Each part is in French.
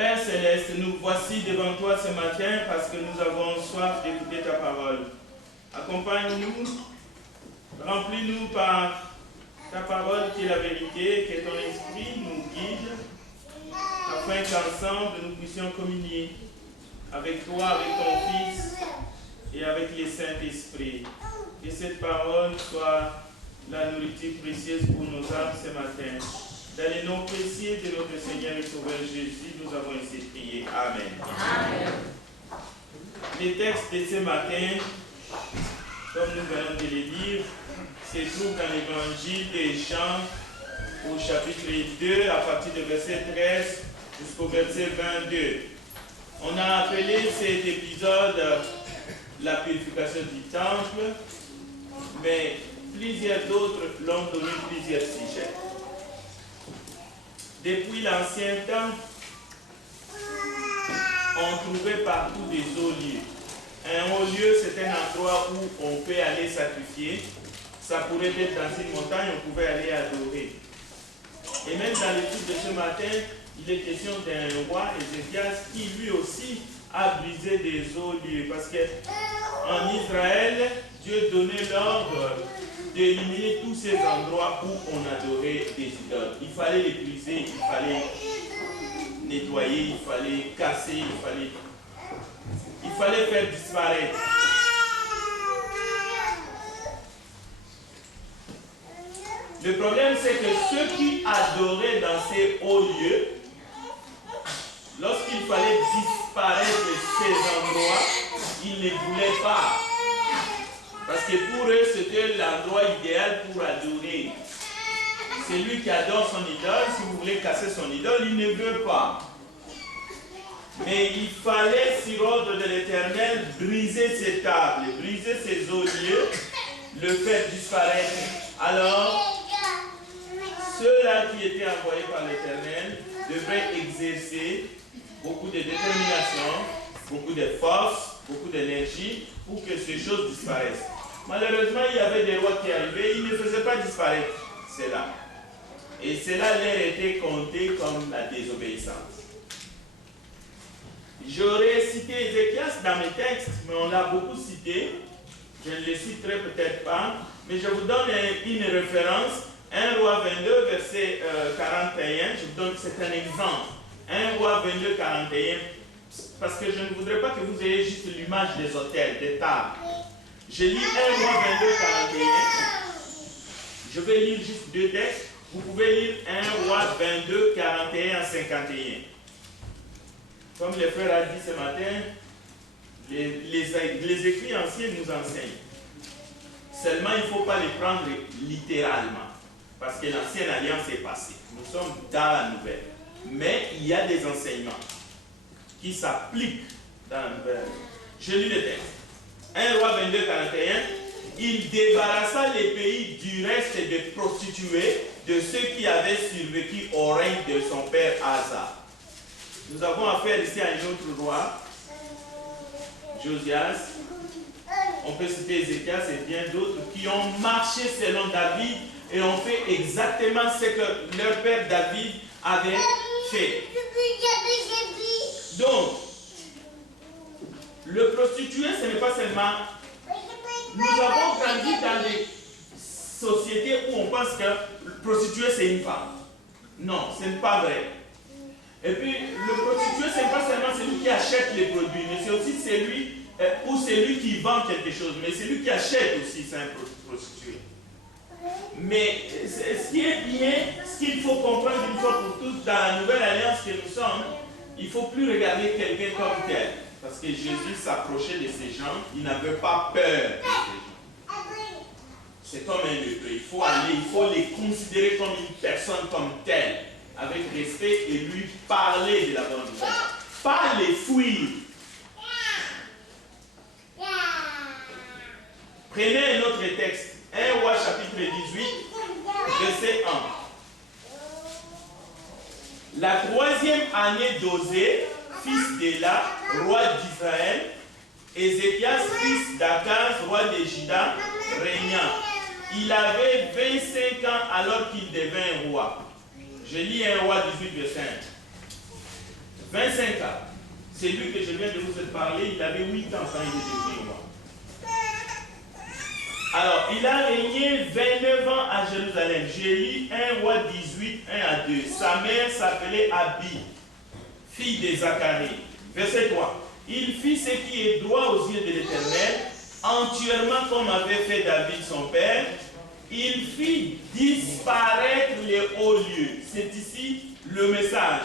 Père Céleste, nous voici devant toi ce matin parce que nous avons soif d'écouter ta parole. Accompagne-nous, remplis-nous par ta parole qui est la vérité, que ton esprit nous guide, afin qu'ensemble nous puissions communier avec toi, avec ton Fils et avec les Saint-Esprit. Que cette parole soit la nourriture précieuse pour nos âmes ce matin. Dans les noms précieux de notre Seigneur et Sauveur Jésus, nous avons ainsi prié. Amen. Amen. Les textes de ce matin, comme nous venons de les lire, se trouvent dans l'évangile des Jean au chapitre 2, à partir du verset 13 jusqu'au verset 22. On a appelé cet épisode la purification du temple, mais plusieurs d'autres l'ont donné plusieurs sujets. Depuis l'ancien temps, on trouvait partout des hauts lieux. Un haut lieu, c'est un endroit où on peut aller sacrifier. Ça pourrait être dans une montagne, on pouvait aller adorer. Et même dans l'étude de ce matin, il est question d'un roi, Ézéchias, qui lui aussi a brisé des hauts lieux. Parce qu'en Israël, Dieu donnait l'ordre d'éliminer tous ces endroits où on adorait des idoles. Il fallait les briser, il fallait nettoyer, il fallait casser, il fallait faire disparaître. Le problème, c'est que ceux qui adoraient dans ces hauts lieux, lorsqu'il fallait disparaître ces endroits, ils ne voulaient pas. Parce que pour eux, c'était l'endroit idéal pour adorer. Celui qui adore son idole, si vous voulez casser son idole, il ne veut pas. Mais il fallait, sur ordre de l'Éternel, briser ces tables, briser ces hauts lieux, le faire disparaître. Alors, ceux-là qui étaient envoyés par l'Éternel devraient exercer beaucoup de détermination, beaucoup de force, beaucoup d'énergie pour que ces choses disparaissent. Malheureusement, il y avait des rois qui arrivaient, ils ne faisaient pas disparaître cela. Et cela leur était compté comme la désobéissance. J'aurais cité Ézéchias dans mes textes, mais on l'a beaucoup cité. Je ne le citerai peut-être pas, mais je vous donne une référence. 1 Roi 22, verset 41, je vous donne, c'est un exemple. 1 Roi 22, 41, parce que je ne voudrais pas que vous ayez juste l'image des hôtels, des tables. Je lis 1 Roi 22, 41. Je vais lire juste deux textes. Vous pouvez lire 1 Roi 22, 41 à 51. Comme le frère a dit ce matin, les écrits anciens nous enseignent. Seulement, il ne faut pas les prendre littéralement. Parce que l'ancienne alliance est passée. Nous sommes dans la nouvelle. Mais il y a des enseignements qui s'appliquent dans la nouvelle. Je lis le texte. 1 Roi 22, 41. Il débarrassa les pays du reste des prostituées, de ceux qui avaient survécu au règne de son père Asa. Nous avons affaire ici à un autre roi, Josias. On peut citer Ézéchias et bien d'autres qui ont marché selon David et ont fait exactement ce que leur père David avait fait. Donc, le prostitué, ce n'est pas seulement... Nous avons grandi dans des sociétés où on pense que le prostitué, c'est une femme. Non, ce n'est pas vrai. Et puis, le prostitué, ce n'est pas seulement celui qui achète les produits, mais c'est aussi celui ou celui qui vend quelque chose. Mais celui qui achète aussi, c'est un prostitué. Mais ce qui est bien, ce qu'il faut comprendre une fois pour toutes, dans la nouvelle alliance que nous sommes, il ne faut plus regarder quelqu'un comme tel. Parce que Jésus s'approchait de ces gens, il n'avait pas peur de ces gens. C'est comme un lépreux. Il faut aller, il faut les considérer comme une personne comme telle, avec respect et lui parler de la bonne nouvelle. Pas les fuir. Prenez un autre texte. 1 Roi chapitre 18, verset 1. La troisième année d'Osée, fils d'Éla, roi d'Israël, Ézéchias, fils d'Akaz, roi de Juda, régna. Il avait 25 ans alors qu'il devint roi. Je lis 1 Roi 18, verset 1. 25 ans. C'est lui que je viens de vous parler, il avait 8 ans quand il est devenu roi. Alors, il a régné 29 ans à Jérusalem. J'ai lu 1 roi 18, 1 à 2. Sa mère s'appelait Abi, fille de Zacharie. Verset 3. Il fit ce qui est droit aux yeux de l'Éternel, entièrement comme avait fait David son père. Il fit disparaître les hauts lieux. C'est ici le message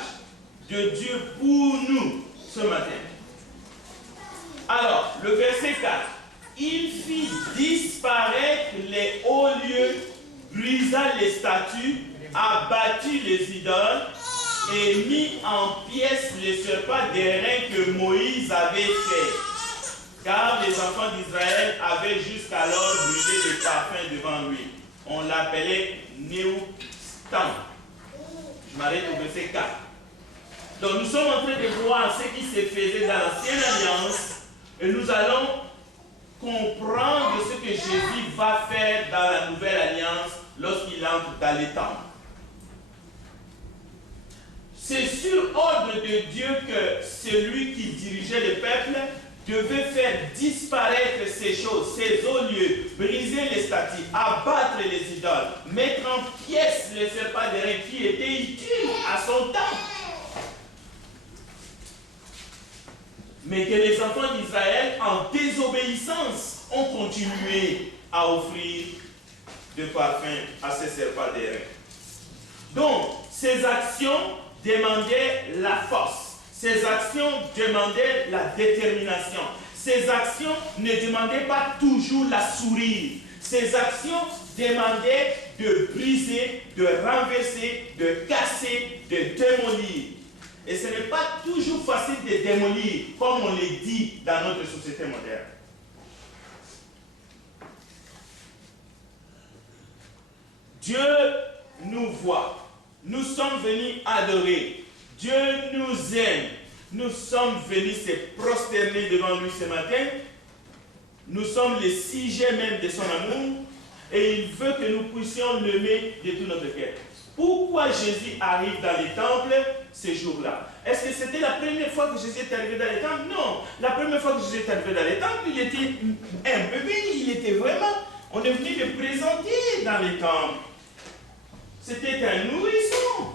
de Dieu pour nous ce matin. Alors, le verset 4. Il fit disparaître les hauts lieux, brisa les statues, abattit les idoles et mit en pièces les serpents d'airain que Moïse avait fait. Car les enfants d'Israël avaient jusqu'alors brûlé le parfum devant lui. On l'appelait Néustan. Je m'arrête au verset 4. Donc nous sommes en train de voir ce qui se faisait dans l'ancienne alliance et nous allons comprendre ce que Jésus va faire dans la nouvelle alliance lorsqu'il entre dans les temples. C'est sur ordre de Dieu que celui qui dirigeait le peuple devait faire disparaître ces choses, ces hauts lieux, briser les statues, abattre les idoles, mettre en pièces les serpents d'airain qui étaient utiles à son temps. Mais que les enfants d'Israël, en désobéissance, ont continué à offrir de parfum à ces serpents d'airain. Donc, ces actions demandaient la force. Ces actions demandaient la détermination. Ces actions ne demandaient pas toujours la sourire. Ces actions demandaient de briser, de renverser, de casser, de démolir. Et ce n'est pas toujours facile de démolir, comme on le dit dans notre société moderne. Dieu nous voit. Nous sommes venus adorer. Dieu nous aime. Nous sommes venus se prosterner devant lui ce matin. Nous sommes les sujets même de son amour. Et il veut que nous puissions l'aimer de tout notre cœur. Pourquoi Jésus arrive dans les temples ces jours-là? Est-ce que c'était la première fois que Jésus est arrivé dans les temples? Non. La première fois que Jésus est arrivé dans les temples, il était un bébé. Il était vraiment... On est venu le présenter dans les temples. C'était un nourrisson.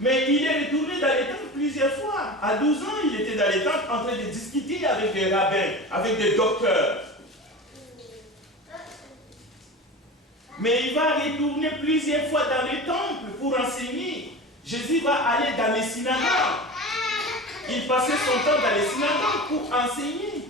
Mais il est retourné dans les temples plusieurs fois. À 12 ans, il était dans les temples en train de discuter avec des rabbins, avec des docteurs. Mais il va retourner plusieurs fois dans les temples pour enseigner. Jésus va aller dans les synagogues. Il passait son temps dans les synagogues pour enseigner.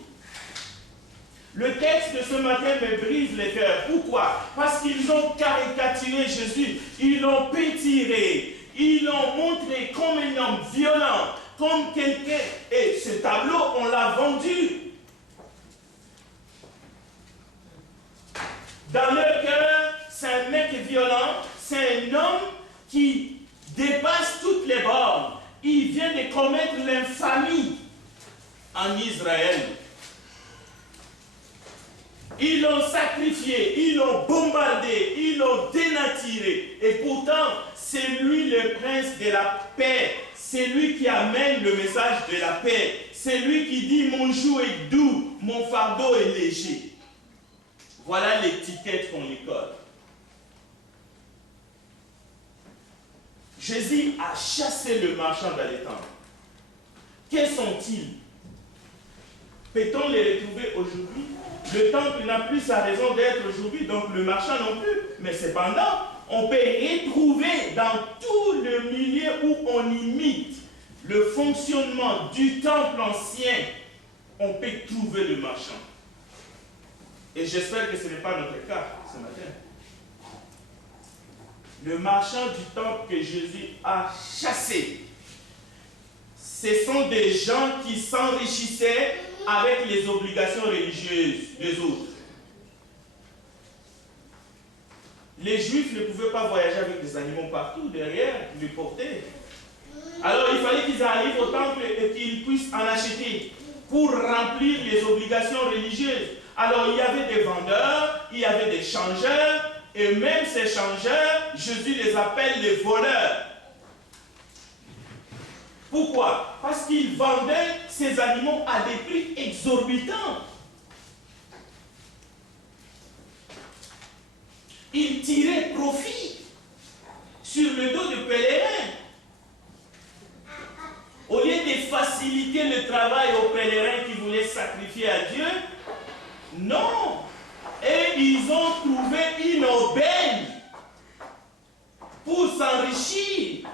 Le texte de ce matin me brise le cœur. Pourquoi? Parce qu'ils ont caricaturé Jésus. Ils l'ont pétiré. Ils l'ont montré comme un homme violent, comme quelqu'un. Et ce tableau, on l'a vendu. Dans leur cœur, c'est un mec violent, c'est un homme qui dépasse toutes les bornes. Il vient de commettre l'infamie en Israël. Ils l'ont sacrifié, ils l'ont bombardé, ils l'ont dénaturé. Et pourtant, c'est lui le prince de la paix. C'est lui qui amène le message de la paix. C'est lui qui dit « Mon joug est doux, mon fardeau est léger ». Voilà l'étiquette qu'on lui colle. Jésus a chassé le marchand dans les temples. Quels sont-ils? Peut-on les retrouver aujourd'hui? Le temple n'a plus sa raison d'être aujourd'hui, donc le marchand non plus. Mais cependant, on peut retrouver dans tout le milieu où on imite le fonctionnement du temple ancien, on peut trouver le marchand. Et j'espère que ce n'est pas notre cas ce matin. Le marchand du temple que Jésus a chassé, ce sont des gens qui s'enrichissaient avec les obligations religieuses des autres. Les Juifs ne pouvaient pas voyager avec des animaux partout derrière, les porter. Alors il fallait qu'ils arrivent au temple et qu'ils puissent en acheter pour remplir les obligations religieuses. Alors il y avait des vendeurs, il y avait des changeurs, et même ces changeurs, Jésus les appelle les voleurs. Pourquoi? Parce qu'il vendait ces animaux à des prix exorbitants. Il tirait profit sur le dos de pèlerins. Au lieu de faciliter le travail aux pèlerins qui voulaient sacrifier à Dieu, non. Et ils ont trouvé une aubaine pour s'enrichir.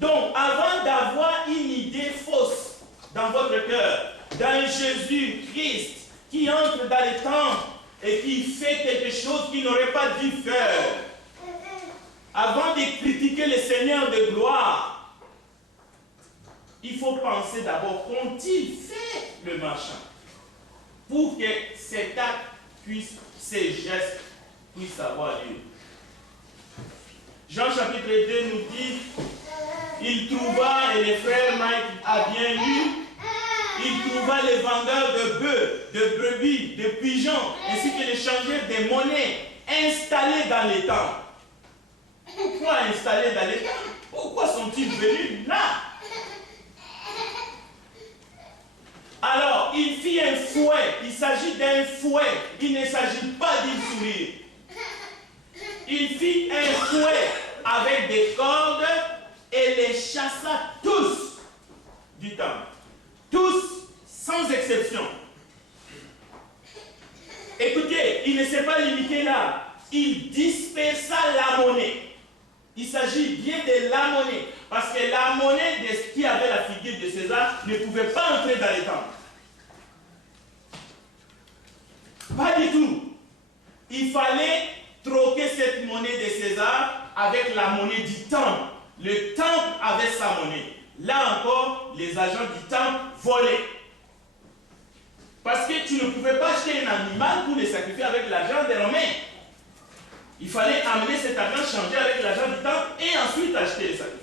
Donc, avant d'avoir une idée fausse dans votre cœur, d'un Jésus-Christ qui entre dans les temple et qui fait quelque chose qu'il n'aurait pas dû faire, avant de critiquer le Seigneur de gloire, il faut penser d'abord qu'ont-ils fait le marchand pour que cet acte puisse, ces gestes puissent avoir lieu. Jean chapitre 2 nous dit, il trouva, et les frères Mike a bien lu, il trouva les vendeurs de bœufs, de brebis, de pigeons, ainsi que les changeurs de monnaie installés dans les temples. Pourquoi installés dans les temples? Pourquoi sont-ils venus là? Alors, il fit un fouet. Il s'agit d'un fouet. Il ne s'agit pas d'une souris. Il fit un fouet avec des cordes et les chassa tous du temple. Tous, sans exception. Écoutez, il ne s'est pas limité là. Il dispersa la monnaie. Il s'agit bien de la monnaie. Parce que la monnaie de ce qui avait la figure de César ne pouvait pas entrer dans les temples. Pas du tout. Il fallait troquer cette monnaie de César avec la monnaie du temple. Le temple avait sa monnaie. Là encore, les agents du temple volaient. Parce que tu ne pouvais pas acheter un animal pour le sacrifier avec l'argent des Romains. Il fallait amener cet argent changé avec l'argent du temple et ensuite acheter les sacrifices.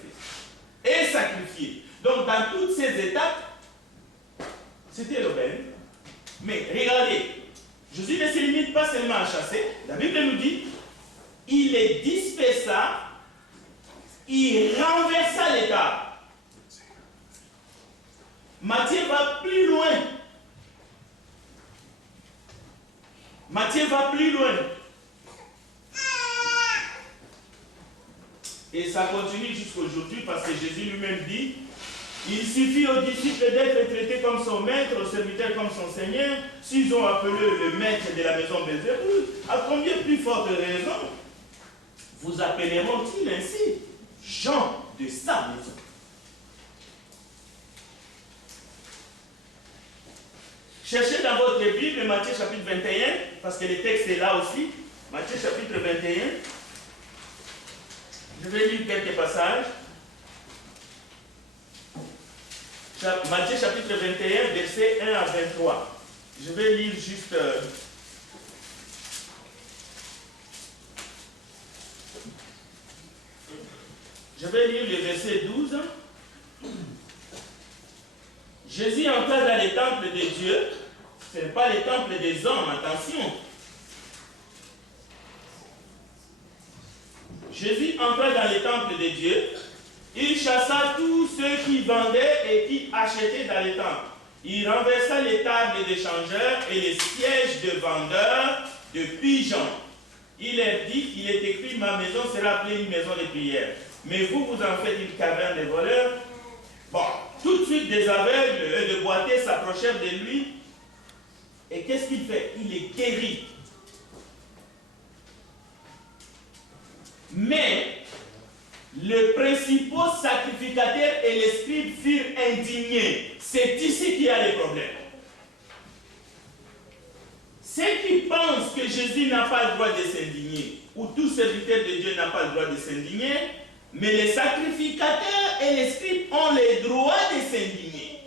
Et sacrifier. Donc dans toutes ces étapes, c'était l'aubaine. Mais regardez, Jésus ne se limite pas seulement à chasser. La Bible nous dit, il les dispersa, il renversa les tables. Matthieu va plus loin. Matthieu va plus loin. Et ça continue jusqu'aujourd'hui parce que Jésus lui-même dit, il suffit aux disciples d'être traités comme son maître, aux serviteurs comme son Seigneur. S'ils ont appelé le maître de la maison Belzébuth, à combien plus forte raison vous appelleront-ils ainsi gens de sa maison? Cherchez dans votre Bible Matthieu chapitre 21, parce que le texte est là aussi. Matthieu chapitre 21. Je vais lire quelques passages. Matthieu chapitre 21, versets 1 à 23. Je vais lire juste... Je vais lire le verset 12. Jésus entra dans le temple de Dieu. Ce n'est pas le temple des hommes, attention. Jésus entra dans le temple de Dieu. Il chassa tous ceux qui vendaient et qui achetaient dans les temples. Il renversa les tables des changeurs et les sièges de vendeurs de pigeons. Il leur dit, il est écrit, ma maison sera appelée une maison de prière. Mais vous, vous en faites une caverne de voleurs. Bon, tout de suite des aveugles et de boiteux s'approchèrent de lui. Et qu'est-ce qu'il fait? Il est guéri. Mais le principal sacrificateur et les scribes furent indignés. C'est ici qu'il y a les problèmes. Ceux qui pensent que Jésus n'a pas le droit de s'indigner, ou tout serviteur de Dieu n'a pas le droit de s'indigner, mais les sacrificateurs et les scribes ont le droit de s'indigner.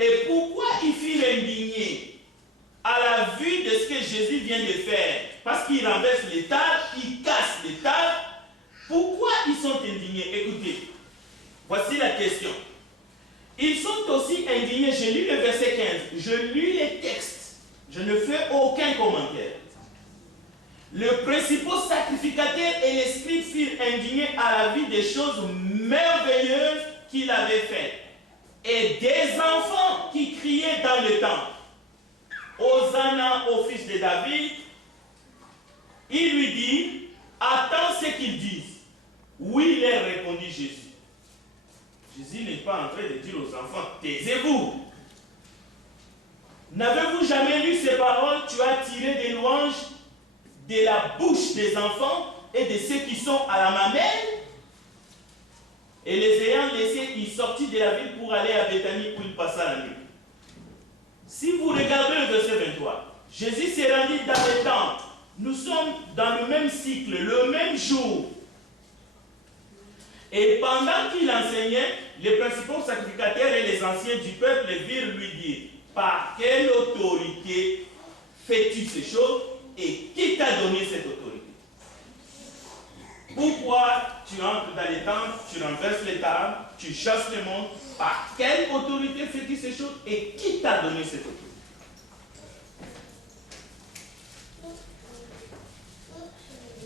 Et pourquoi ils furent indignés? À la vue de ce que Jésus vient de faire, parce qu'il renverse les tables, il casse les tables, pourquoi ils sont indignés? Écoutez, voici la question. Ils sont aussi indignés, je lis le verset 15, je lis les textes, je ne fais aucun commentaire. Le principal sacrificateur et les scribes furent indignés à la vue des choses merveilleuses qu'il avait faites. Et des enfants qui criaient dans le temple, Hosanna au fils de David, il lui dit, attends ce qu'ils disent. Oui, leur répondit Jésus. Jésus n'est pas en train de dire aux enfants, taisez-vous. N'avez-vous jamais lu ces paroles? Tu as tiré des louanges de la bouche des enfants et de ceux qui sont à la mamelle. Et les ayant laissés, il sortit de la ville pour aller à Béthanie où il passa la nuit. Si vous regardez le verset 23, Jésus s'est rendu dans le temple. Nous sommes dans le même cycle, le même jour. Et pendant qu'il enseignait, les principaux sacrificateurs et les anciens du peuple virent lui dire, par quelle autorité fais-tu ces choses et qui t'a donné cette autorité? Pourquoi tu entres dans les temples, tu renverses les tables, tu chasses le monde? Par quelle autorité fais-tu ces choses et qui t'a donné cette autorité?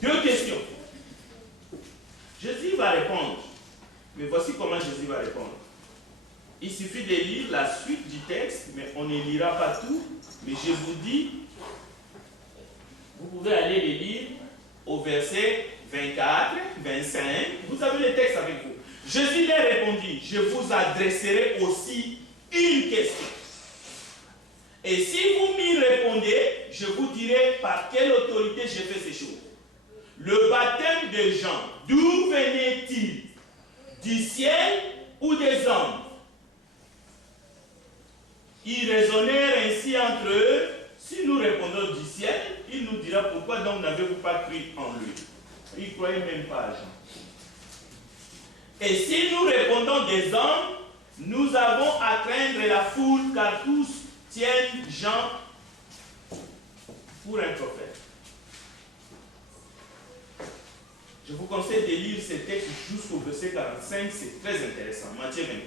Deux questions. Jésus va répondre. Mais voici comment Jésus va répondre. Il suffit de lire la suite du texte, mais on ne lira pas tout. Mais je vous dis, vous pouvez aller les lire au verset 24, 25. Vous avez le texte avec vous. Jésus leur répondit, je vous adresserai aussi une question. Et si vous m'y répondez, je vous dirai par quelle autorité je fais ces choses. Le baptême de Jean, d'où venait-il? Du ciel ou des hommes? Ils raisonnèrent ainsi entre eux. Si nous répondons du ciel, il nous dira pourquoi donc n'avez-vous pas cru en lui? Ils ne croyaient même pas à Jean. Et si nous répondons des hommes, nous avons à craindre la foule, car tous tiennent Jean pour un prophète. Je vous conseille de lire ce texte jusqu'au verset 45, c'est très intéressant. Matthieu 21.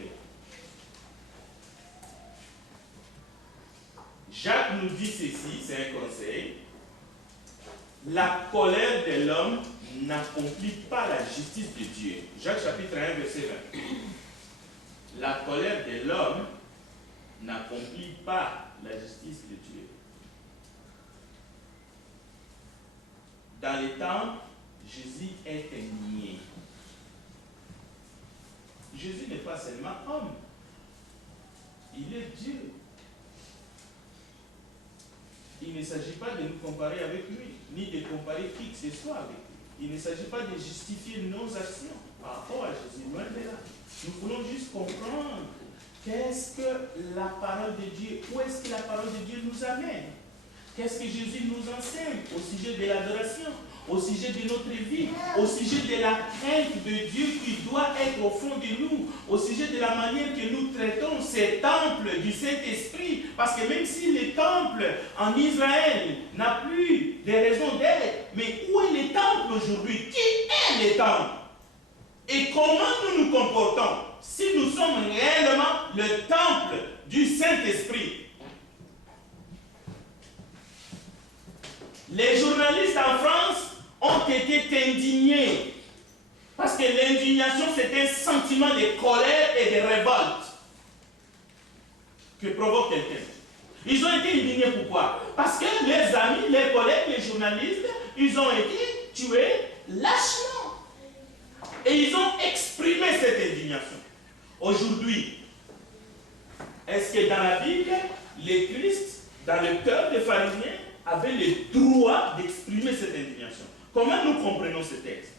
Jacques nous dit ceci, c'est un conseil. La colère de l'homme n'accomplit pas la justice de Dieu. Jacques chapitre 1, verset 20. La colère de l'homme n'accomplit pas la justice de Dieu. Dans les temps, Jésus est indigné. Jésus n'est pas seulement homme. Il est Dieu. Il ne s'agit pas de nous comparer avec lui, ni de comparer qui que ce soit avec lui. Il ne s'agit pas de justifier nos actions par rapport à Jésus, loin de là. Nous voulons juste comprendre qu'est-ce que la parole de Dieu, où est-ce que la parole de Dieu nous amène. Qu'est-ce que Jésus nous enseigne au sujet de l'adoration, au sujet de notre vie, au sujet de la crainte de Dieu qui doit être au fond de nous, au sujet de la manière que nous traitons ces temples du Saint-Esprit. Parce que même si le temple en Israël n'a plus de raison d'être, mais où est le temple aujourd'hui? Qui est le temple? Et comment nous nous comportons si nous sommes réellement le temple du Saint-Esprit? Les journalistes en France ont été indignés parce que l'indignation, c'est un sentiment de colère et de révolte que provoque quelqu'un. Ils ont été indignés pourquoi? Parce que leurs amis, leurs collègues, les journalistes, ils ont été tués lâchement. Et ils ont exprimé cette indignation. Aujourd'hui, est-ce que dans la Bible, les Christ, dans le cœur des pharisiens, avaient le droit d'exprimer cette indignation? Comment nous comprenons ce texte?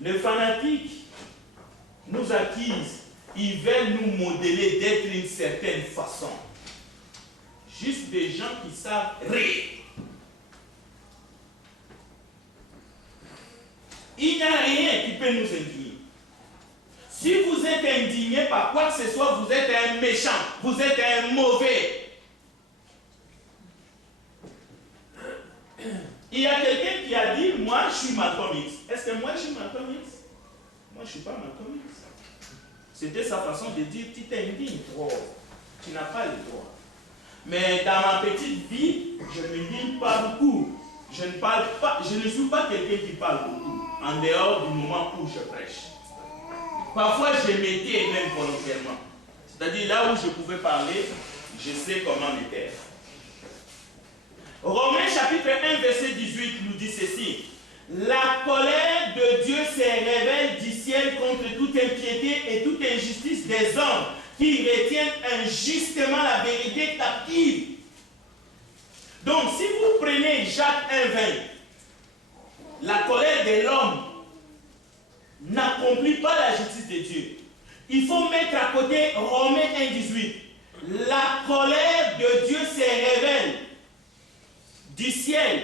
Les fanatiques nous accusent, ils veulent nous modeler d'être d'une certaine façon. Juste des gens qui savent rire. Il n'y a rien qui peut nous indigner. Si vous êtes indigné par quoi que ce soit, vous êtes un méchant, vous êtes un mauvais. Il y a quelqu'un qui a dit, moi je suis Malcolm X. Est-ce que moi je suis Malcolm X? Moi je ne suis pas Malcolm X. C'était sa façon de dire, tu t'indignes trop. Tu n'as pas le droit. Mais dans ma petite vie, je ne lis pas beaucoup. Je ne parle pas, je ne suis pas quelqu'un qui parle beaucoup, en dehors du moment où je prêche. Parfois, je m'étais même volontairement. C'est-à-dire là où je pouvais parler, je sais comment me taire. Romains chapitre 1, verset 18 nous dit ceci. La colère de Dieu se révèle du ciel contre toute impiété et toute injustice des hommes qui retiennent injustement la vérité captive. Donc, si vous prenez Jacques 1,20, la colère de l'homme n'accomplit pas la justice de Dieu. Il faut mettre à côté Romains 1,18. La colère de Dieu se révèle du ciel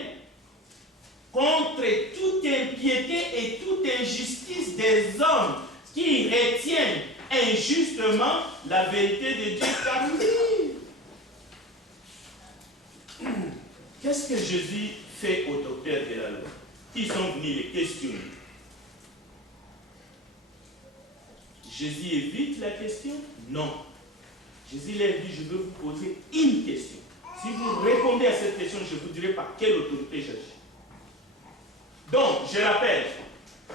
contre toute impiété et toute injustice des hommes qui retiennent injustement la vérité de Dieu captive. Qu'est-ce que Jésus fait aux docteurs de la loi qui sont venus les questionner? Jésus évite la question? Non. Jésus leur dit, je veux vous poser une question. Si vous répondez à cette question, je vous dirai par quelle autorité j'agis. Donc, je rappelle,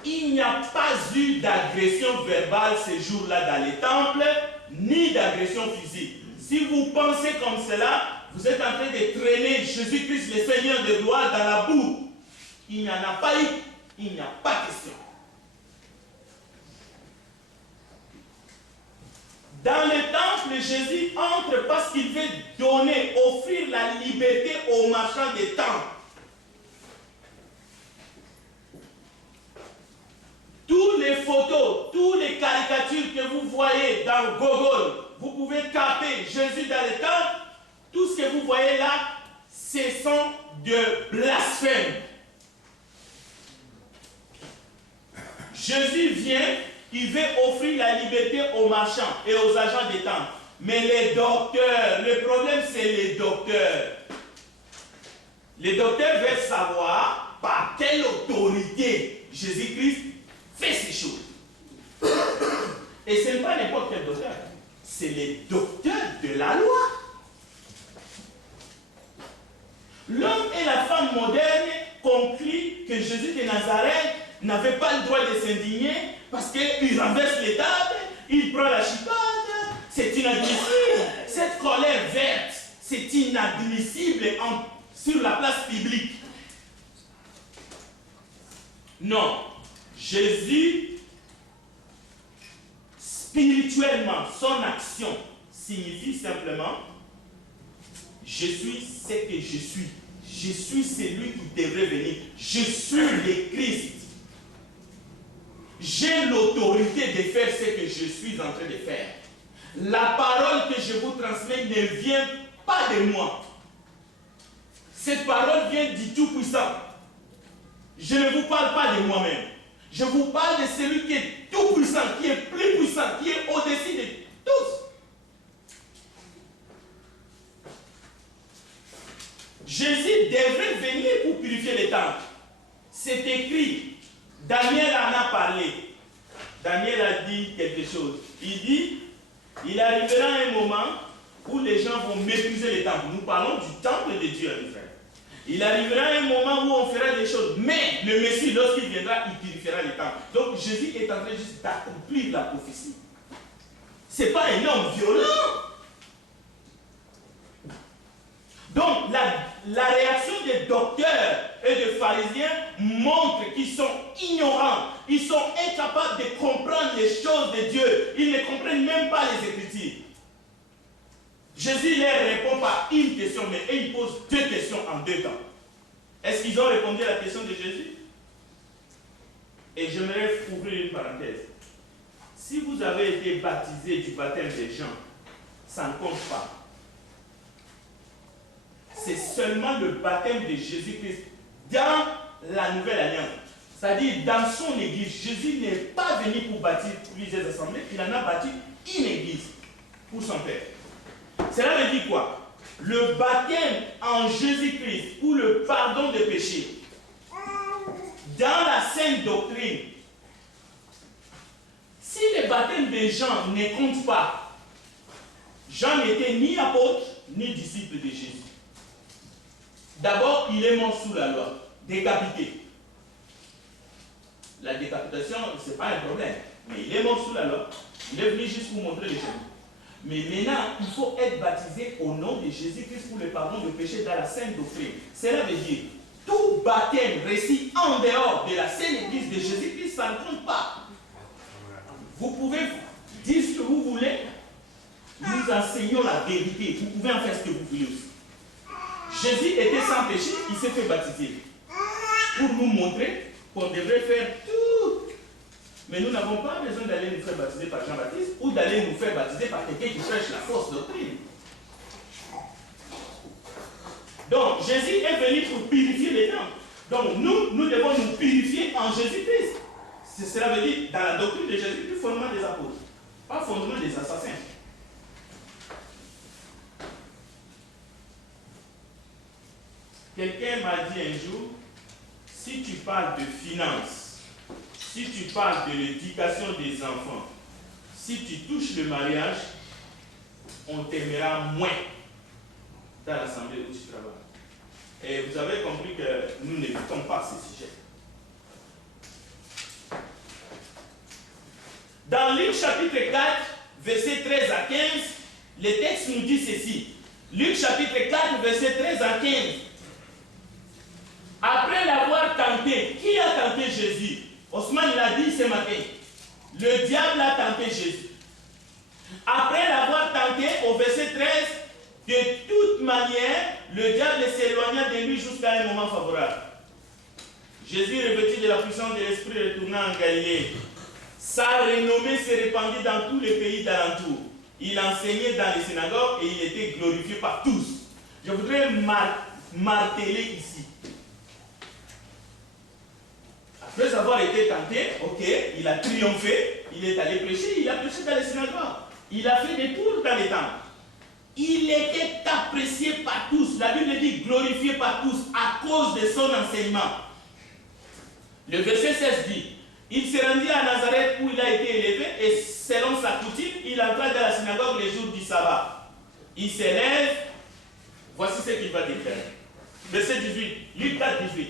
il n'y a pas eu d'agression verbale ces jours-là dans les temples, ni d'agression physique. Si vous pensez comme cela, vous êtes en train de traîner Jésus-Christ, le Seigneur de gloire, dans la boue. Il n'y en a pas eu, il n'y a pas question. Dans le temple, Jésus entre parce qu'il veut donner, offrir la liberté aux marchands des temples. Toutes les photos, toutes les caricatures que vous voyez dans Google, vous pouvez taper Jésus dans le temple. Tout ce que vous voyez là, ce sont de blasphèmes. Jésus vient, il veut offrir la liberté aux marchands et aux agents des temples. Mais les docteurs, le problème c'est les docteurs. Les docteurs veulent savoir par quelle autorité Jésus-Christ fait ces choses. Et ce n'est pas n'importe quel docteur. C'est les docteurs de la loi. L'homme et la femme moderne concluent que Jésus de Nazareth n'avait pas le droit de s'indigner parce qu'il renverse les tables, il prend la chicotte. C'est inadmissible. Cette colère verte, c'est inadmissible sur la place publique. Non. Jésus, spirituellement, son action signifie simplement je suis ce que je suis. Je suis celui qui devrait venir. Je suis le Christ. J'ai l'autorité de faire ce que je suis en train de faire. La parole que je vous transmets ne vient pas de moi. Cette parole vient du Tout-Puissant. Je ne vous parle pas de moi-même. Je vous parle de celui qui est tout-puissant, qui est plus puissant, qui est au-dessus de tous. Jésus devrait venir pour purifier les temples. C'est écrit. Daniel en a parlé. Daniel a dit quelque chose. Il dit, il arrivera un moment où les gens vont mépriser les temples. Nous parlons du temple de Dieu, mes frères. Il arrivera un moment où on fera des choses. Mais le Messie, lorsqu'il viendra, il purifiera les temples. Donc Jésus est en train juste d'accomplir la prophétie. Ce n'est pas un homme violent. Donc la réaction des docteurs et des pharisiens montre qu'ils sont ignorants. Ils sont incapables de comprendre les choses de Dieu. Ils ne comprennent même pas les Écritures. Jésus leur répond par une question, mais il pose deux questions en deux temps. Est-ce qu'ils ont répondu à la question de Jésus? Et j'aimerais ouvrir une parenthèse. Si vous avez été baptisé du baptême des gens, ça ne compte pas. C'est seulement le baptême de Jésus-Christ dans la nouvelle alliance. C'est-à-dire dans son église. Jésus n'est pas venu pour bâtir plusieurs assemblées, il en a bâti une église pour son Père. Cela veut dire quoi? Le baptême en Jésus-Christ pour le pardon des péchés dans la sainte doctrine. Si le baptême des gens ne compte pas, Jean n'était ni apôtre, ni disciple de Jésus. D'abord, il est mort sous la loi, décapité. La décapitation, ce n'est pas un problème. Mais il est mort sous la loi. Il est venu juste pour montrer les choses. Mais maintenant, il faut être baptisé au nom de Jésus-Christ pour le pardon de péché dans la sainte doctrine. Cela veut dire, tout baptême récit en dehors de la sainte église de Jésus-Christ, ça ne compte pas. Vous pouvez dire ce que vous voulez. Nous enseignons la vérité. Vous pouvez en faire ce que vous voulez aussi. Jésus était sans péché, il s'est fait baptiser. Pour nous montrer qu'on devrait faire tout. Mais nous n'avons pas besoin d'aller nous faire baptiser par Jean-Baptiste ou d'aller nous faire baptiser par quelqu'un qui cherche la fausse doctrine. Donc, Jésus est venu pour purifier les temps. Donc, nous devons nous purifier en Jésus-Christ. Cela veut dire, dans la doctrine de Jésus-Christ, fondement des apôtres, pas fondement des assassins. Quelqu'un m'a dit un jour, si tu parles de finances, si tu parles de l'éducation des enfants, si tu touches le mariage, on t'aimera moins dans l'assemblée où tu travailles. Et vous avez compris que nous n'écoutons pas ces sujets. Dans Luc chapitre 4, versets 13 à 15, le texte nous dit ceci. Luc chapitre 4, versets 13 à 15. Après l'avoir tenté, qui a tenté Jésus? Osman l'a dit ce matin. Le diable a tenté Jésus. Après l'avoir tenté, au verset 13, de toute manière, le diable s'éloigna de lui jusqu'à un moment favorable. Jésus, revêtu de la puissance de l'Esprit, retourna en Galilée. Sa renommée se répandit dans tous les pays d'alentour. Il enseignait dans les synagogues et il était glorifié par tous. Je voudrais marteler ici. Après avoir été tenté, ok, il a triomphé, il est allé prêcher, il a prêché dans les synagogues. Il a fait des tours dans les temples. Il était apprécié par tous. La Bible dit glorifié par tous à cause de son enseignement. Le verset 16 dit, il se rendit à Nazareth où il a été élevé et selon sa coutume, il entra dans la synagogue les jours du sabbat. Il s'élève, voici ce qu'il va dire. Verset 18, Luc 4, 18.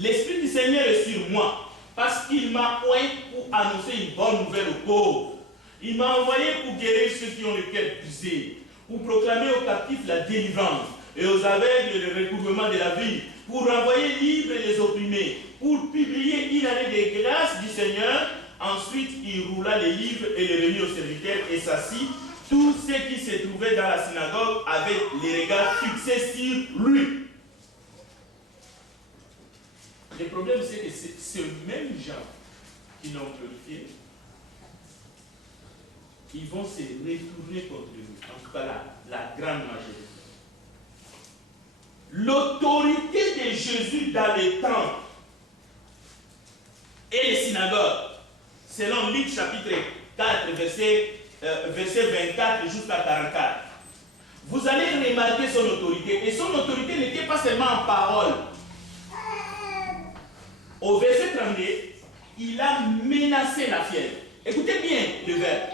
L'Esprit du Seigneur est sur moi, parce qu'il m'a oint pour annoncer une bonne nouvelle aux pauvres. Il m'a envoyé pour guérir ceux qui ont le cœur brisé, pour proclamer aux captifs la délivrance, et aux aveugles le recouvrement de la vie, pour renvoyer libres les opprimés, pour publier une année de grâce du Seigneur. Ensuite, il roula les livres et les remit aux serviteurs et s'assit. Tous ceux qui se trouvaient dans la synagogue avaient les regards fixés sur lui. Le problème, c'est que ces mêmes gens qui l'ont glorifié, ils vont se retourner contre lui. En tout cas, la grande majorité. L'autorité de Jésus dans les temples et les synagogues, selon Luc chapitre 4, verset 24 jusqu'à 44. Vous allez remarquer son autorité. Et son autorité n'était pas seulement en parole. Au verset 32, il a menacé la fièvre. Écoutez bien le verbe.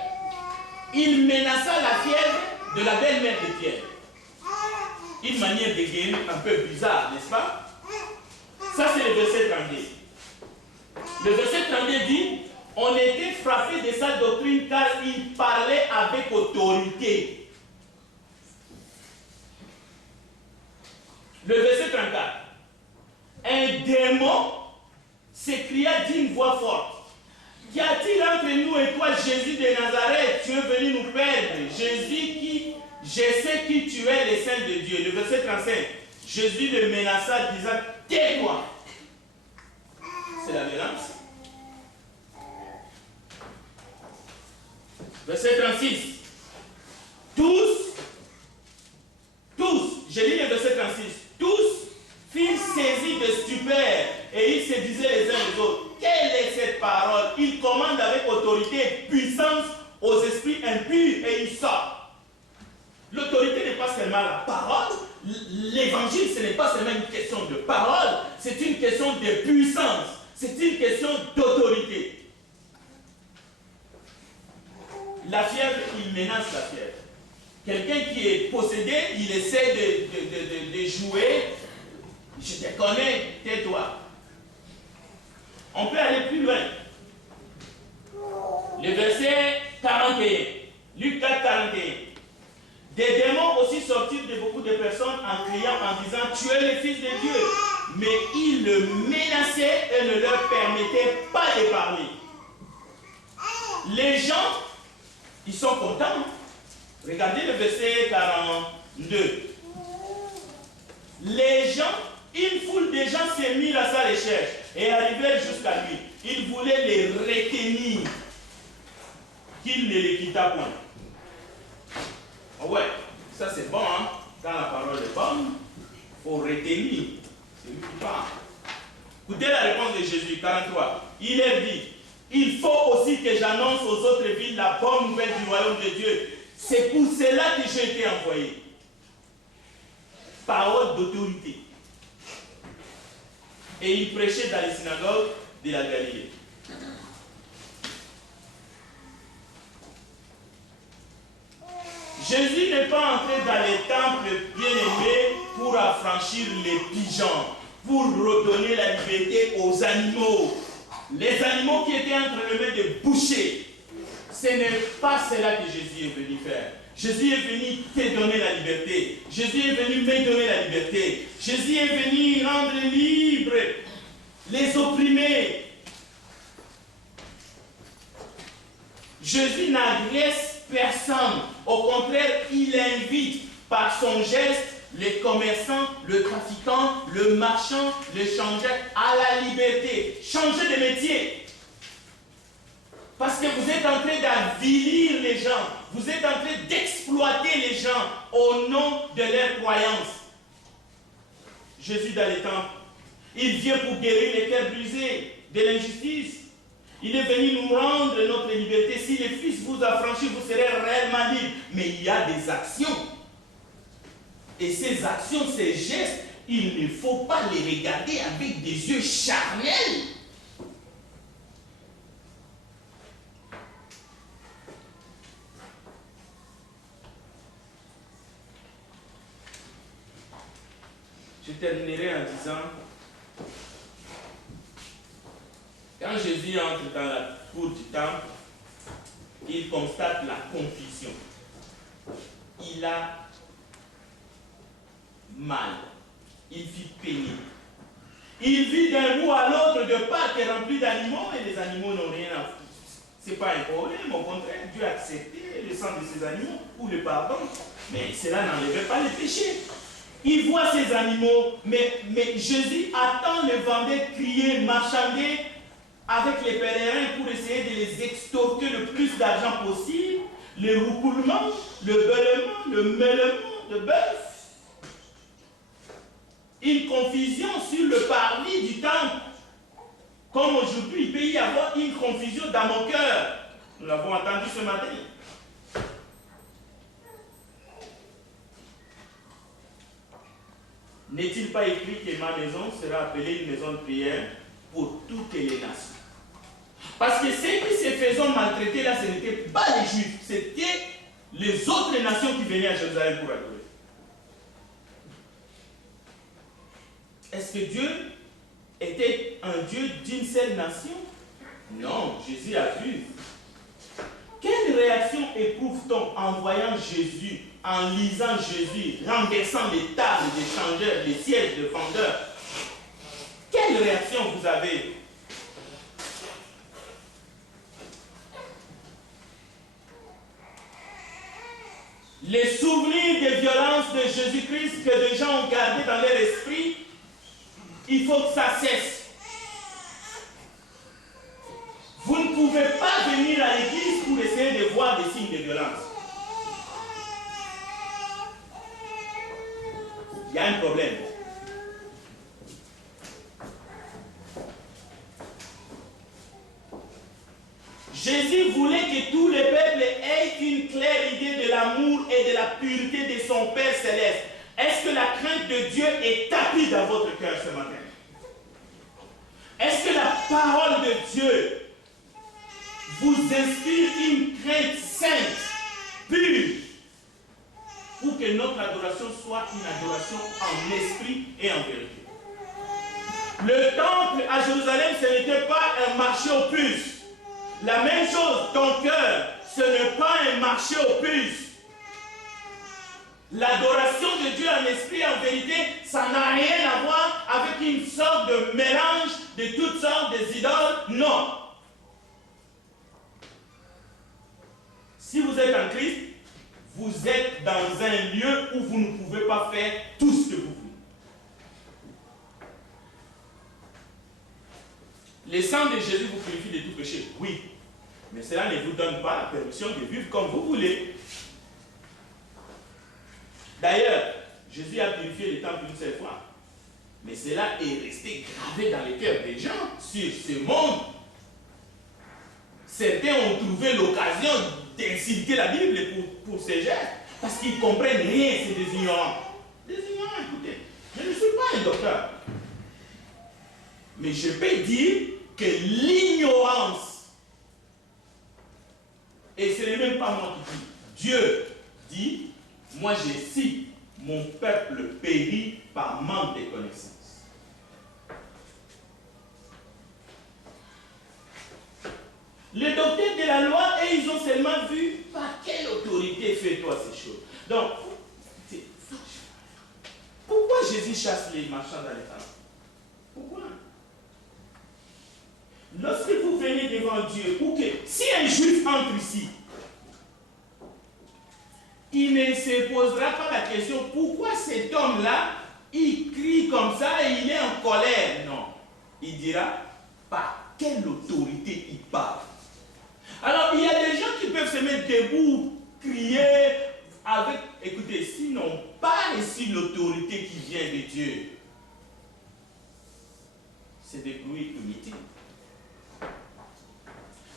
Il menaça la fièvre de la belle-mère de Pierre. Une manière de guérir un peu bizarre, n'est-ce pas? Ça, c'est le verset 32. Le verset 32 dit, on était frappé de sa doctrine car il parlait avec autorité. Le verset 34. Un démon s'écria d'une voix forte. Qu'y a-t-il entre nous et toi, Jésus de Nazareth? Tu es venu nous perdre. Jésus qui, je sais qui tu es, le Saint de Dieu. Le verset 35. Jésus le menaça, disant, tais-toi. C'est la violence. Verset 36. Tous, je lis le verset 36. Tous furent saisis de stupeur et ils se disaient les uns les autres, quelle est cette parole? Il commande avec autorité et puissance aux esprits impurs et ils sortent. L'autorité n'est pas seulement la parole, l'évangile ce n'est pas seulement une question de parole, c'est une question de puissance, c'est une question d'autorité. La fièvre, il menace la fièvre. Quelqu'un qui est possédé, il essaie de jouer. Je te connais, tais-toi. On peut aller plus loin. Le verset 41. Luc 4, 41. Des démons aussi sortirent de beaucoup de personnes en criant, en disant, tu es le Fils de Dieu. Mais ils le menaçaient et ne leur permettaient pas de parler. Les gens, ils sont contents. Regardez le verset 42. Les gens, une foule de gens s'est mis à sa recherche et arrivèrent jusqu'à lui. Ils voulaient les retenir, qu'il ne les quitta point. Oh ouais, ça c'est bon, hein? Quand la parole est bonne, il faut retenir celui qui parle. Écoutez la réponse de Jésus, 43. Il leur dit, il faut aussi que j'annonce aux autres villes la bonne nouvelle du royaume de Dieu. C'est pour cela que j'ai été envoyé. Parole d'autorité. Et il prêchait dans les synagogues de la Galilée. Jésus n'est pas entré dans les temples bien-aimés pour affranchir les pigeons, pour redonner la liberté aux animaux. Les animaux qui étaient entre les mains des bouchers. Ce n'est pas cela que Jésus est venu faire. Jésus est venu te donner la liberté. Jésus est venu me donner la liberté. Jésus est venu rendre libres les opprimés. Jésus n'agresse personne. Au contraire, il invite par son geste les commerçants, le trafiquant, le marchand, le changeur à la liberté. Changez de métier. Parce que vous êtes en train d'avilir les gens. Vous êtes en train d'exploiter les gens au nom de leur croyance. Jésus dans les temples, il vient pour guérir les cœurs brisés de l'injustice. Il est venu nous rendre notre liberté. Si le Fils vous a franchi, vous serez réellement libre. Mais il y a des actions. Et ces actions, ces gestes, il ne faut pas les regarder avec des yeux charnels. Je terminerai en disant, quand Jésus entre dans la cour du temple, il constate la confusion. Il a mal. Il vit pénible. Il vit d'un bout à l'autre de Pâques rempli d'animaux et les animaux n'ont rien à foutre. Ce n'est pas un problème, au contraire, Dieu a accepté le sang de ces animaux ou le pardon, mais cela n'enlevait pas les péchés. Il voit ces animaux, mais Jésus attend les vendeurs crier, marchander avec les pèlerins pour essayer de les extorquer le plus d'argent possible, le roucoulement, le beulement, le meulement de bœuf. Une confusion sur le parvis du temple. Comme aujourd'hui, il peut y avoir une confusion dans mon cœur. Nous l'avons entendu ce matin. N'est-il pas écrit que ma maison sera appelée une maison de prière pour toutes les nations? Parce que ceux qui se faisaient maltraiter là, ce n'étaient pas les Juifs, c'était les autres nations qui venaient à Jérusalem pour adorer. Est-ce que Dieu était un Dieu d'une seule nation? Non, Jésus a vu. Quelle réaction éprouve-t-on en voyant Jésus, en lisant Jésus, renversant les tables des changeurs, les sièges de vendeurs? Quelle réaction vous avez? Les souvenirs des violences de Jésus-Christ que des gens ont gardés dans leur esprit, il faut que ça cesse. Vous ne pouvez pas venir à l'église pour essayer de voir des signes de violence. Il y a un problème. Jésus voulait que tous les peuples aient une claire idée de l'amour et de la pureté de son Père céleste. Est-ce que la crainte de Dieu est tapie dans votre cœur ce matin? Est-ce que la parole de Dieu vous inspire une crainte sainte, pure, pour que notre adoration soit une adoration en esprit et en vérité. Le temple à Jérusalem, ce n'était pas un marché aux puces. La même chose, ton cœur, ce n'est pas un marché aux puces. L'adoration de Dieu en esprit et en vérité, ça n'a rien à voir avec une sorte de mélange de toutes sortes d'idoles. Non. Si vous êtes en Christ, vous êtes dans un lieu où vous ne pouvez pas faire tout ce que vous voulez. Le sang de Jésus vous purifie de tout péché, oui. Mais cela ne vous donne pas la permission de vivre comme vous voulez. D'ailleurs, Jésus a purifié le temple une seule fois. Mais cela est resté gravé dans les cœurs des gens sur ce monde. Certains ont trouvé l'occasion d'insulter la Bible pour ces gestes. Parce qu'ils ne comprennent rien, c'est des ignorants. Des ignorants, écoutez. Je ne suis pas un docteur. Mais je peux dire que l'ignorance, et ce n'est même pas moi qui dis, Dieu dit, moi je cite, mon peuple périt par manque de connaissances. Les docteurs de la loi, et ils ont seulement vu par quelle autorité fais-toi ces choses. Donc, pourquoi Jésus chasse les marchands dans les temps? Pourquoi? Lorsque vous venez devant Dieu, ou que si un juif entre ici, il ne se posera pas la question pourquoi cet homme-là, il crie comme ça et il est en colère. Non. Il dira par quelle autorité il parle. Alors, il y a des gens qui peuvent se mettre debout, crier avec. Écoutez, s'ils n'ont pas reçu l'autorité qui vient de Dieu, c'est des bruits inutiles.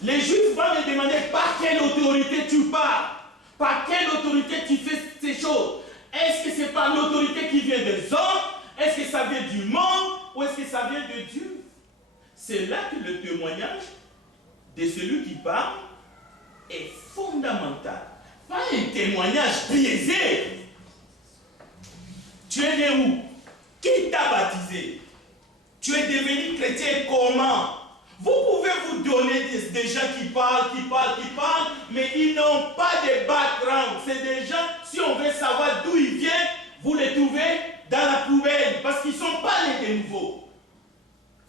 Les Juifs vont me demander par quelle autorité tu parles, par quelle autorité tu fais ces choses. Est-ce que c'est par l'autorité qui vient des hommes? Est-ce que ça vient du monde? Ou est-ce que ça vient de Dieu? C'est là que le témoignage de celui qui parle est fondamental. Pas un témoignage biaisé. Tu es né où? Qui t'a baptisé? Tu es devenu chrétien comment? Vous pouvez vous donner des gens qui parlent, mais ils n'ont pas de background. C'est des gens, si on veut savoir d'où ils viennent, vous les trouvez dans la poubelle, parce qu'ils ne sont pas nés de nouveau.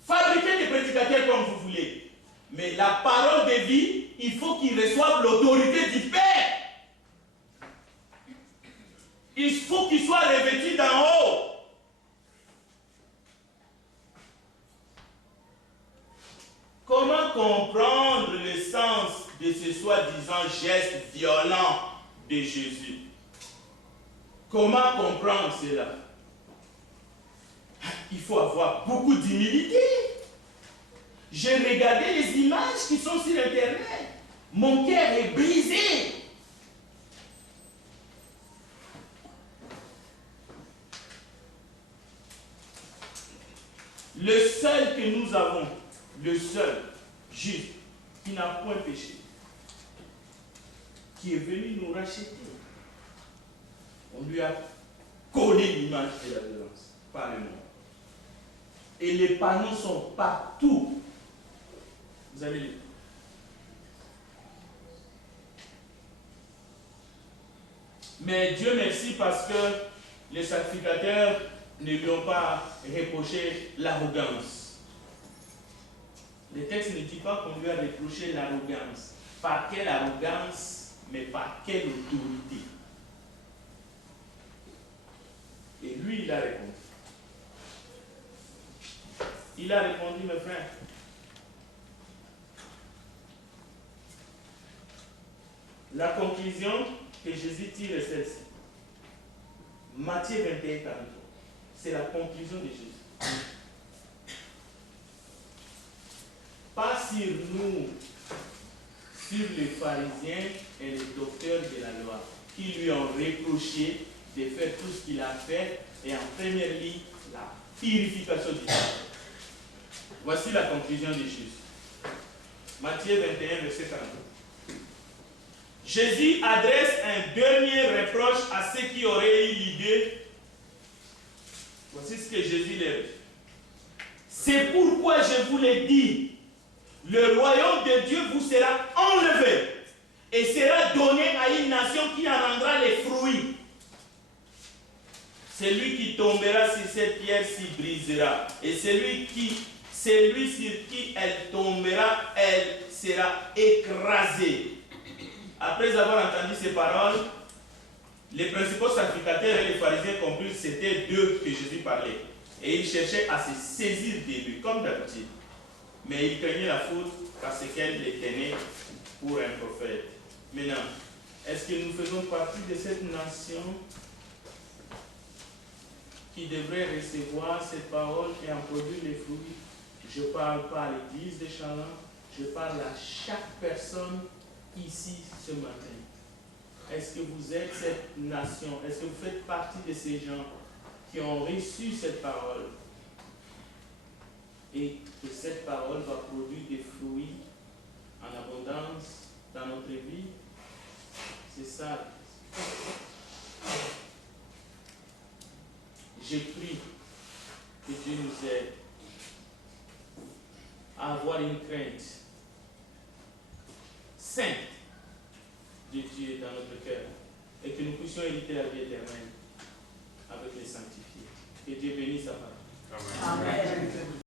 Fabriquez des prédicateurs comme vous voulez. Mais la parole de vie, il faut qu'ils reçoivent l'autorité du Père. Il faut qu'ils soient revêtus d'en haut. Comment comprendre le sens de ce soi-disant geste violent de Jésus? Comment comprendre cela? Il faut avoir beaucoup d'humilité. J'ai regardé les images qui sont sur Internet. Mon cœur est brisé. Le seul que nous avons, le seul juste qui n'a point péché, qui est venu nous racheter, on lui a collé l'image de la violence par le monde. Et les panneaux sont partout. Vous allez les. Mais Dieu merci parce que les sacrificateurs ne lui ont pas reproché l'arrogance. Le texte ne dit pas qu'on lui a reproché l'arrogance. Par quelle arrogance, mais par quelle autorité? Et lui, il a répondu. Il a répondu, mes frères. La conclusion que Jésus tire est celle-ci. Matthieu 21, 43. C'est la conclusion de Jésus. Pas sur nous, sur les pharisiens et les docteurs de la loi, qui lui ont reproché de faire tout ce qu'il a fait, et en première ligne, la purification du temple. Voici la conclusion de Jésus. Matthieu 21, verset 42. Jésus adresse un dernier reproche à ceux qui auraient eu l'idée. Voici ce que Jésus leur dit. C'est pourquoi je vous l'ai dit, le royaume de Dieu vous sera enlevé et sera donné à une nation qui en rendra les fruits. Celui qui tombera sur cette pierre s'y brisera. Et celui sur qui elle tombera, elle sera écrasée. Après avoir entendu ces paroles, les principaux sacrificateurs et les pharisiens comprirent que c'était d'eux que Jésus parlait. Et ils cherchaient à se saisir de lui, comme d'habitude. Mais ils craignaient la foule parce qu'elle les tenait pour un prophète. Maintenant, est-ce que nous faisons partie de cette nation qui devrait recevoir cette parole et en produire les fruits? Je ne parle pas à l'église de Chaland, je parle à chaque personne ici ce matin. Est-ce que vous êtes cette nation? Est-ce que vous faites partie de ces gens qui ont reçu cette parole et que cette parole va produire des fruits en abondance dans notre vie? C'est ça. Je prie que Dieu nous aide à avoir une crainte sainte de Dieu dans notre cœur et que nous puissions hériter la vie éternelle avec les sanctifiés. Que Dieu bénisse sa parole. Amen. Amen.